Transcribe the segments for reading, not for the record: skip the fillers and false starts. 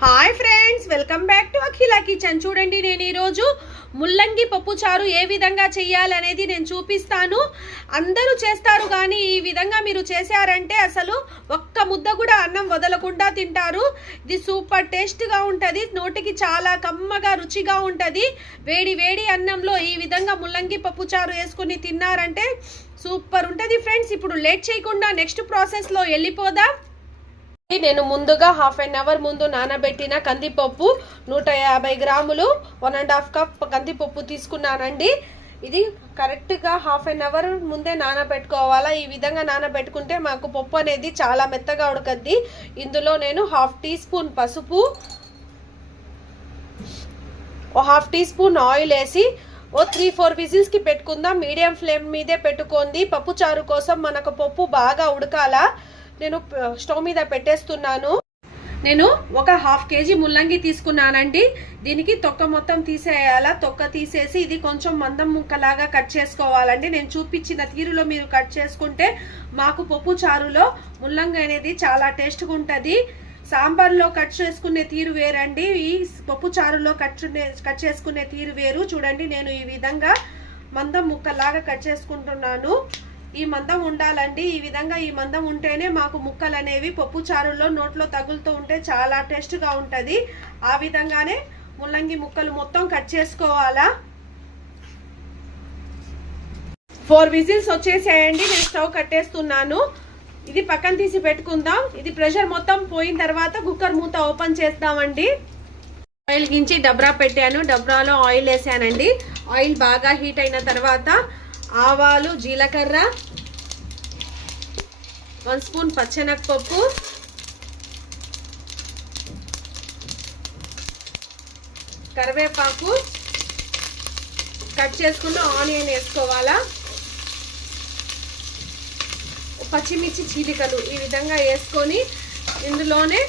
Hi friends, welcome back to Akhila kitchen. చూడండి, నేను ఈరోజు ముల్లంగి పప్పు చారు ఏ విధంగా చేయాలనేది నేను చూపిస్తాను. అందరూ చేస్తారు, కానీ ఈ విధంగా మీరు చేశారంటే అసలు ఒక్క ముద్ద కూడా అన్నం వదలకుండా తింటారు. ఇది సూపర్ టేస్ట్గా ఉంటుంది, నోటికి చాలా కమ్మగా రుచిగా ఉంటుంది. వేడి వేడి అన్నంలో ఈ విధంగా ముల్లంగి పప్పు చారు వేసుకుని తిన్నారంటే సూపర్ ఉంటుంది ఫ్రెండ్స్. ఇప్పుడు లేట్ చేయకుండా నెక్స్ట్ ప్రాసెస్లో వెళ్ళిపోదాం. నేను ముందుగా హాఫ్ అన్ అవర్ ముందు నానబెట్టిన కందిపప్పు 150 గ్రాములు 1.5 కప్ కందిపప్పు తీసుకున్నానండి. ఇది కరెక్ట్గా హాఫ్ అన్ అవర్ ముందే నానబెట్టుకోవాలా. ఈ విధంగా నానబెట్టుకుంటే మాకు పప్పు అనేది చాలా మెత్తగా ఉడకద్ది. ఇందులో నేను హాఫ్ టీ స్పూన్ పసుపు, హాఫ్ టీ స్పూన్ ఆయిల్ వేసి 3-4 విజిల్స్కి పెట్టుకుందాం. మీడియం ఫ్లేమ్ మీదే పెట్టుకోండి. పప్పు చారు కోసం మనకు పప్పు బాగా ఉడకాల. నేను స్టవ్ మీద పెట్టేస్తున్నాను. నేను ఒక హాఫ్ కేజీ ముల్లంగి తీసుకున్నానండి. దీనికి తొక్క మొత్తం తీసేయాలా. తొక్క తీసేసి ఇది కొంచెం మందం ముక్కలాగా కట్ చేసుకోవాలండి. నేను చూపించిన తీరులో మీరు కట్ చేసుకుంటే మాకు పప్పు చారులో ముల్లంగి అనేది చాలా టేస్ట్గా ఉంటుంది. సాంబార్లో కట్ చేసుకునే తీరు వేరండి, ఈ పప్పు చారులో కట్ చేసుకునే తీరు వేరు. చూడండి, నేను ఈ విధంగా మందం ముక్కలాగా కట్ చేసుకుంటున్నాను. ఈ మందం ఉండాలండి. ఈ విధంగా ఈ మందం ఉంటేనే మాకు ముక్కలు అనేవి పప్పు చారులో నోట్లో తగులుతూ ఉంటే చాలా టేస్ట్గా ఉంటుంది. ఆ విధంగానే ముల్లంగి ముక్కలు మొత్తం కట్ చేసుకోవాలా. 4 విజిల్స్ వచ్చేసేయండి. నేను స్టవ్ కట్టేస్తున్నాను. ఇది పక్కన తీసి పెట్టుకుందాం. ఇది ప్రెషర్ మొత్తం పోయిన తర్వాత కుక్కర్ మూత ఓపెన్ చేద్దామండి. ఆయిల్ గించి డబ్రా పెట్టాను. డబ్రాలో ఆయిల్ వేసానండి. ఆయిల్ బాగా హీట్ అయిన తర్వాత ఆవాలు, జీలకర్ర, 1 స్పూన్ పచ్చెనగపప్పు, కరివేపాకు, కట్ చేసుకున్న ఆనియన్ వేసుకోవాలా. పచ్చిమిర్చి చీలికలు ఈ విధంగా వేసుకొని ఇందులోనే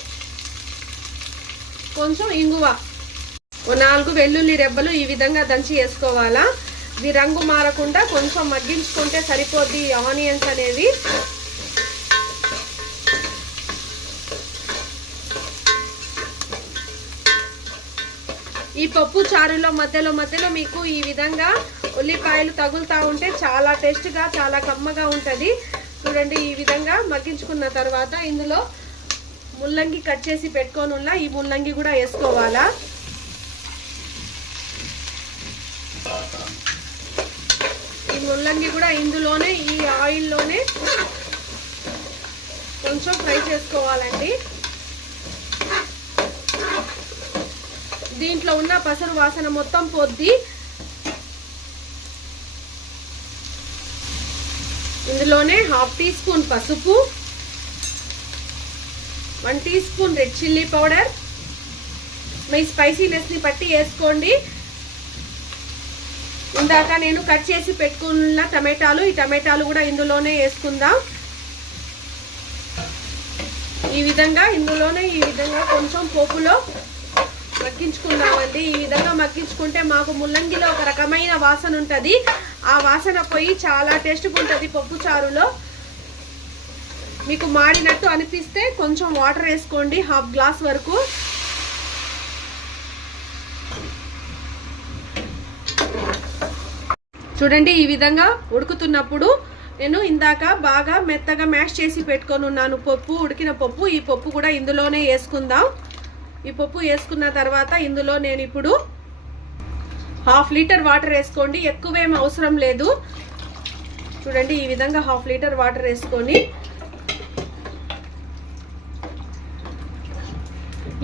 కొంచెం ఇంగువ, 4 వెల్లుల్లి రెబ్బలు ఈ విధంగా దంచి వేసుకోవాలా. ఇది రంగు మారకుండా కొంచెం మగ్గించుకుంటే సరిపోద్ది ఆనియన్స్ అనేవి. ఈ పప్పు చారులో మధ్యలో మీకు ఈ విధంగా ఉల్లిపాయలు తగులుతూ ఉంటే చాలా టేస్ట్గా చాలా కమ్మగా ఉంటుంది. చూడండి, ఈ విధంగా మగ్గించుకున్న తర్వాత ఇందులో ముల్లంగి కట్ చేసి పెట్టుకొని ఉన్న ఈ ముల్లంగి కూడా వేసుకోవాలా. ఈ ముల్లంగి కూడా ఇందులోనే ఈ ఆయిల్లోనే కొంచెం ఫ్రై చేసుకోవాలండి. దీంట్లో ఉన్న పసరు వాసన మొత్తం పోద్ది. ఇందులోనే హాఫ్ టీ స్పూన్ పసుపు, 1 teaspoon red chilli powder, మీ స్పైసీనెస్ని బట్టి వేసుకోండి. ఇందాక నేను కట్ చేసి పెట్టుకున్న టమాటాలు, ఈ టమాటాలు కూడా ఇందులోనే వేసుకుందాం. ఈ విధంగా ఇందులోనే ఈ విధంగా కొంచెం పోపులో మగ్గించుకుందామండి. ఈ విధంగా మగ్గించుకుంటే మాకు ముల్లంగిలో ఒక రకమైన వాసన ఉంటుంది. ఆ వాసన పోయి చాలా టేస్ట్గా ఉంటుంది పప్పు చారులో. మీకు మాడినట్టు అనిపిస్తే కొంచెం వాటర్ వేసుకోండి, హాఫ్ గ్లాస్ వరకు. చూడండి, ఈ విధంగా ఉడుకుతున్నప్పుడు నేను ఇందాక బాగా మెత్తగా మ్యాష్ చేసి పెట్టుకొని ఉన్నాను పప్పు, ఉడికిన పప్పు. ఈ పప్పు కూడా ఇందులోనే వేసుకుందాం. ఈ పప్పు వేసుకున్న తర్వాత ఇందులో నేను ఇప్పుడు 1/2 లీటర్ వాటర్ వేసుకోండి, ఎక్కువేం అవసరం లేదు. చూడండి, ఈ విధంగా 1/2 లీటర్ వాటర్ వేసుకొని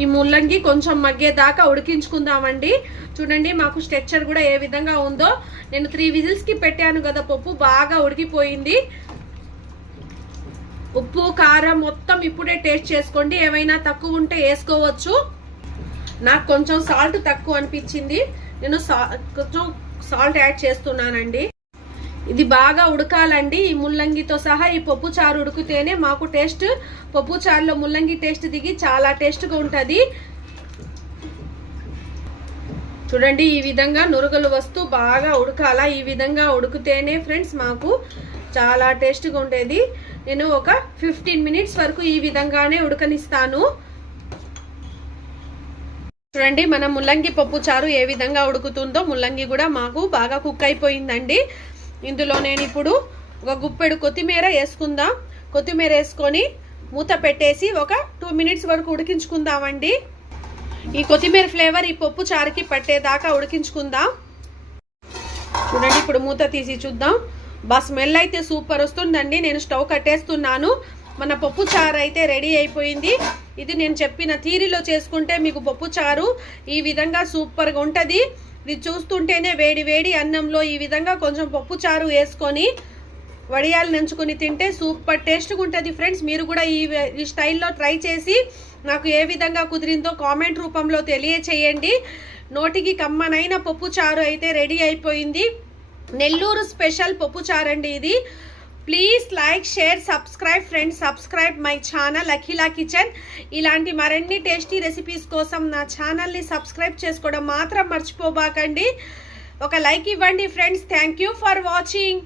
ఈ ముల్లంగి కొంచెం మగ్గేదాకా ఉడికించుకుందామండి. చూడండి, మాకు స్ట్రక్చర్ కూడా ఏ విధంగా ఉందో. నేను 3 విజిల్స్కి పెట్టాను కదా, పప్పు బాగా ఉడికిపోయింది. ఉప్పు కారం మొత్తం ఇప్పుడే టేస్ట్ చేసుకోండి. ఏమైనా తక్కువ ఉంటే వేసుకోవచ్చు. నాకు కొంచెం సాల్ట్ తక్కువ అనిపించింది, నేను కొంచెం సాల్ట్ యాడ్ చేస్తున్నానండి. ఇది బాగా ఉడకాలండి. ఈ ముల్లంగితో సహా ఈ పప్పు చారు ఉడికితేనే మాకు టేస్ట్, పప్పు చారులో ముల్లంగి టేస్ట్ దిగి చాలా టేస్ట్గా ఉంటుంది. చూడండి, ఈ విధంగా నురగలు వస్తూ బాగా ఉడకాల. ఈ విధంగా ఉడికితేనే ఫ్రెండ్స్ మాకు చాలా టేస్ట్గా ఉండేది. నేను ఒక 15 మినిట్స్ వరకు ఈ విధంగానే ఉడకనిస్తాను. చూడండి మన ముల్లంగి పప్పు చారు ఏ విధంగా ఉడుకుతుందో, ముల్లంగి కూడా మాకు బాగా కుక్ అయిపోయిందండి. ఇందులో నేను ఇప్పుడు ఒక గుప్పెడు కొత్తిమీర వేసుకుందాం. కొత్తిమీర వేసుకొని మూత పెట్టేసి ఒక 2 మినిట్స్ వరకు ఉడికించుకుందామండి. ఈ కొత్తిమీర ఫ్లేవర్ ఈ పప్పు చారుకి పట్టేదాకా ఉడికించుకుందాం. చూడండి ఇప్పుడు మూత తీసి చూద్దాం. స్మెల్ అయితే సూపర్ వస్తుందండి. నేను స్టవ్ కట్టేస్తున్నాను. మన పప్పు చారు అయితే రెడీ అయిపోయింది. ఇది నేను చెప్పిన థీరీలో చేసుకుంటే మీకు పప్పు చారు ఈ విధంగా సూపర్గా ఉంటుంది. ఇది చూస్తుంటేనే వేడి వేడి అన్నంలో ఈ విధంగా కొంచెం పప్పు చారు వేసుకొని వడియాలు నంచుకొని తింటే సూపర్ టేస్ట్గా ఉంటుంది ఫ్రెండ్స్. మీరు కూడా ఈ స్టైల్లో ట్రై చేసి నాకు ఏ విధంగా కుదిరిందో కామెంట్ రూపంలో తెలియచేయండి. నోటికి కమ్మనైన పప్పు చారు అయితే రెడీ అయిపోయింది. నెల్లూరు స్పెషల్ పప్పు చారు అండి ఇది. Please like, share, subscribe friends. Subscribe my channel Akhila kitchen. ఇలాంటి మరిన్ని టేస్టీ రెసిపీస్ కోసం నా ఛానల్ని సబ్స్క్రైబ్ చేసుకోవడం మాత్రం మర్చిపోబాకండి. ఒక లైక్ ఇవ్వండి friends. Thank you for watching.